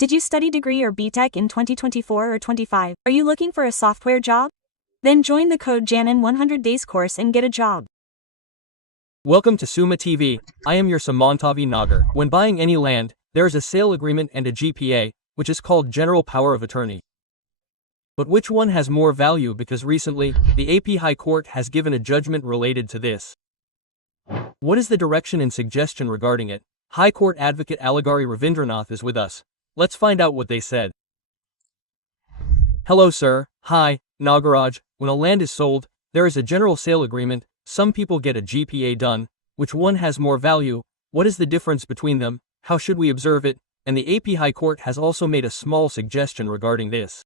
Did you study degree or BTech in 2024 or 25? Are you looking for a software job? Then join the Code Janin 100 Days course and get a job. Welcome to Suma TV. I am your Samantavi Nagar. When buying any land, there is a sale agreement and a GPA, which is called General Power of Attorney. But which one has more value? Because recently, the AP High Court has given a judgment related to this. What is the direction and suggestion regarding it? High Court Advocate Alagari Ravindranath is with us. Let's find out what they said. Hello sir. Hi, Nagaraj. When a land is sold, there is a general sale agreement. Some people get a GPA done. Which one has more value? What is the difference between them? How should we observe it? And the AP High Court has also made a small suggestion regarding this.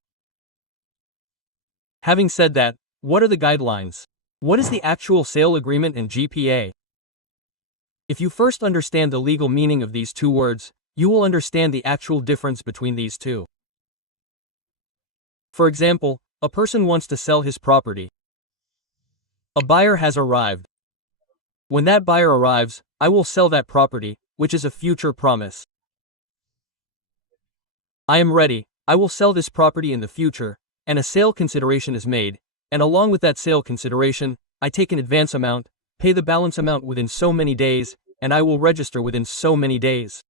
Having said that, what are the guidelines? What is the actual sale agreement and GPA? If you first understand the legal meaning of these two words, you will understand the actual difference between these two. For example, a person wants to sell his property. A buyer has arrived. When that buyer arrives, I will sell that property, which is a future promise. I am ready, I will sell this property in the future, and a sale consideration is made, and along with that sale consideration, I take an advance amount, pay the balance amount within so many days, and I will register within so many days.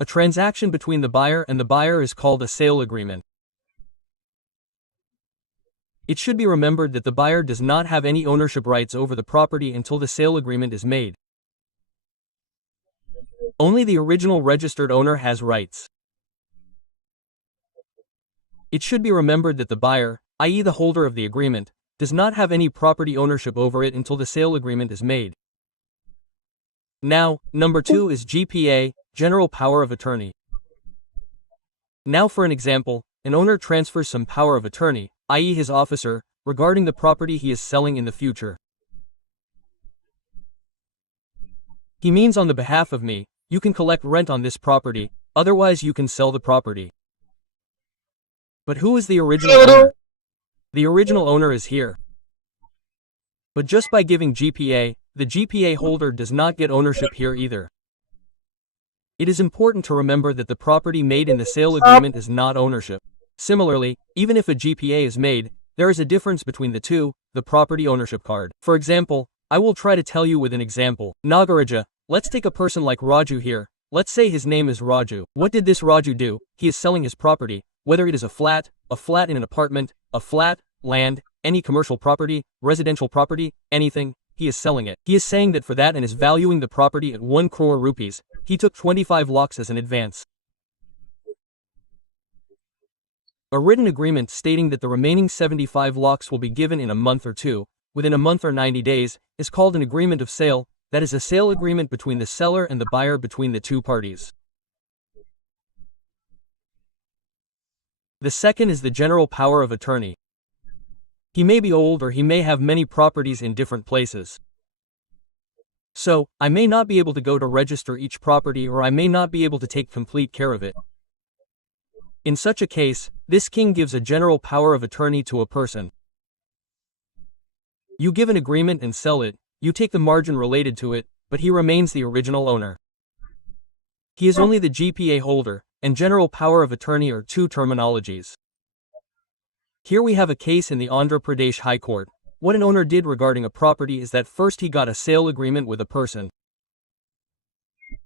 A transaction between the buyer and the buyer is called a sale agreement. It should be remembered that the buyer does not have any ownership rights over the property until the sale agreement is made. Only the original registered owner has rights. It should be remembered that the buyer, i.e. the holder of the agreement, does not have any property ownership over it until the sale agreement is made. Now, number 2 is GPA, General Power of Attorney. Now for an example, an owner transfers some power of attorney, i.e. his officer, regarding the property he is selling in the future. He means on the behalf of me, you can collect rent on this property, otherwise you can sell the property. But who is the original owner? The original owner is here. But just by giving GPA, the GPA holder does not get ownership here either. It is important to remember that the property made in the sale agreement is not ownership. Similarly, even if a GPA is made, there is a difference between the two, the property ownership card. For example, I will try to tell you with an example. Nagaraja, let's take a person like Raju here. Let's say his name is Raju. What did this Raju do? He is selling his property, whether it is a flat in an apartment, a flat, land, any commercial property, residential property, anything, he is selling it. He is saying that for that and is valuing the property at 1 crore rupees. He took 25 lakhs as an advance. A written agreement stating that the remaining 75 lakhs will be given in a month or two, within a month or 90 days, is called an agreement of sale. That is a sale agreement between the seller and the buyer between the two parties. The second is the general power of attorney. He may be old or he may have many properties in different places. So, I may not be able to go to register each property or I may not be able to take complete care of it. In such a case, this king gives a general power of attorney to a person. You give an agreement and sell it, you take the margin related to it, but he remains the original owner. He is only the GPA holder, and general power of attorney are two terminologies. Here we have a case in the Andhra Pradesh High Court. What an owner did regarding a property is that first he got a sale agreement with a person.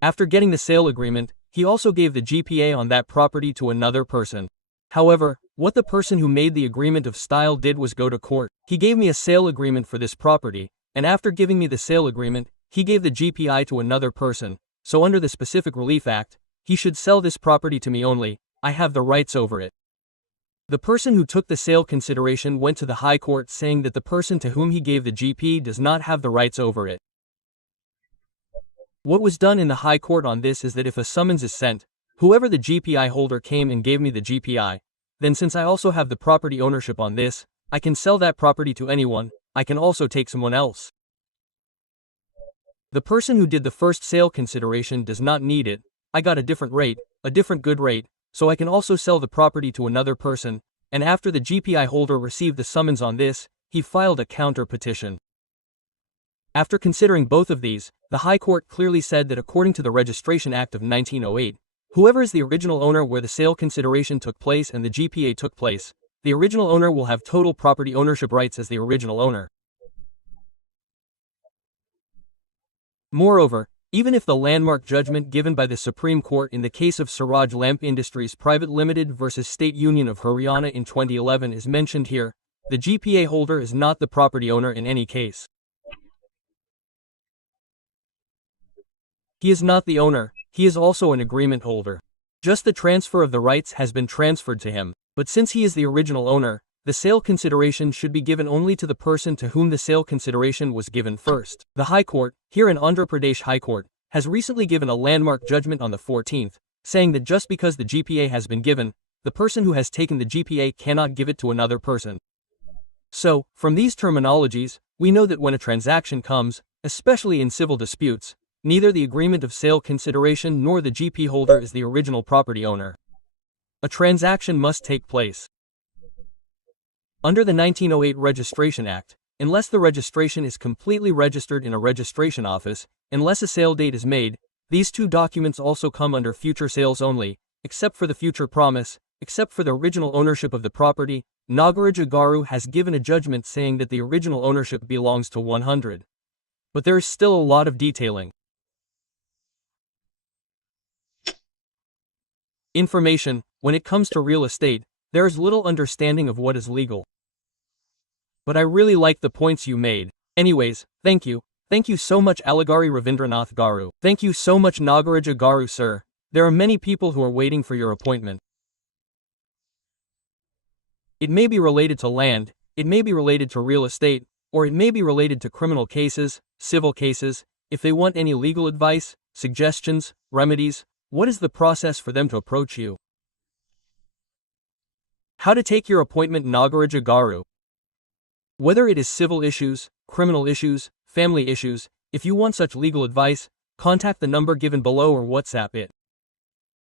After getting the sale agreement, he also gave the GPA on that property to another person. However, what the person who made the agreement of style did was go to court. He gave me a sale agreement for this property, and after giving me the sale agreement, he gave the GPI to another person. So under the Specific Relief Act, he should sell this property to me only. I have the rights over it. The person who took the sale consideration went to the High Court saying that the person to whom he gave the GP does not have the rights over it. What was done in the High Court on this is that if a summons is sent, whoever the GPI holder came and gave me the GPI, then since I also have the property ownership on this, I can sell that property to anyone. I can also take someone else. The person who did the first sale consideration does not need it. I got a different rate, a different good rate, so I can also sell the property to another person, and after the GPI holder received the summons on this, he filed a counter petition. After considering both of these, the High Court clearly said that according to the Registration Act of 1908, whoever is the original owner where the sale consideration took place and the GPA took place, the original owner will have total property ownership rights as the original owner. Moreover, even if the landmark judgment given by the Supreme Court in the case of Siraj Lamp Industries Private Limited versus State Union of Haryana in 2011 is mentioned here, the GPA holder is not the property owner in any case. He is not the owner, he is also an agreement holder. Just the transfer of the rights has been transferred to him, but since he is the original owner, the sale consideration should be given only to the person to whom the sale consideration was given first. The High Court, here in Andhra Pradesh High Court, has recently given a landmark judgment on the 14th, saying that just because the GPA has been given, the person who has taken the GPA cannot give it to another person. So, from these terminologies, we know that when a transaction comes, especially in civil disputes, neither the agreement of sale consideration nor the GP holder is the original property owner. A transaction must take place. Under the 1908 Registration Act, unless the registration is completely registered in a registration office, unless a sale date is made, these two documents also come under future sales only, except for the future promise, except for the original ownership of the property. Nagaraj Garu has given a judgment saying that the original ownership belongs to 100. But there is still a lot of detailing. Information, when it comes to real estate, there is little understanding of what is legal. But I really like the points you made. Anyways, thank you. Thank you so much Alagari Ravindranath Garu. Thank you so much Nagaraja Garu sir. There are many people who are waiting for your appointment. It may be related to land, it may be related to real estate, or it may be related to criminal cases, civil cases. If they want any legal advice, suggestions, remedies, what is the process for them to approach you? How to take your appointment Nagaraja Garu. Whether it is civil issues, criminal issues, family issues, if you want such legal advice, contact the number given below or WhatsApp it.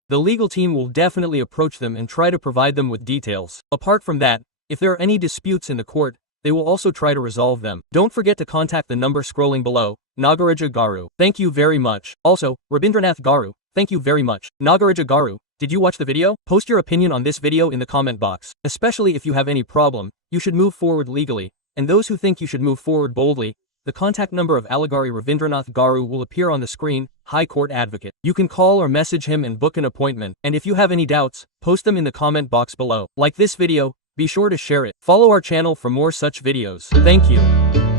The legal team will definitely approach them and try to provide them with details. Apart from that, if there are any disputes in the court, they will also try to resolve them. Don't forget to contact the number scrolling below, Nagaraja Garu. Thank you very much. Also, Rabindranath Garu, thank you very much. Nagaraja Garu, did you watch the video? Post your opinion on this video in the comment box. Especially if you have any problem, you should move forward legally. And those who think you should move forward boldly, the contact number of Alagari Ravindranath Garu will appear on the screen, High Court Advocate. You can call or message him and book an appointment. And if you have any doubts, post them in the comment box below. Like this video, be sure to share it. Follow our channel for more such videos. Thank you.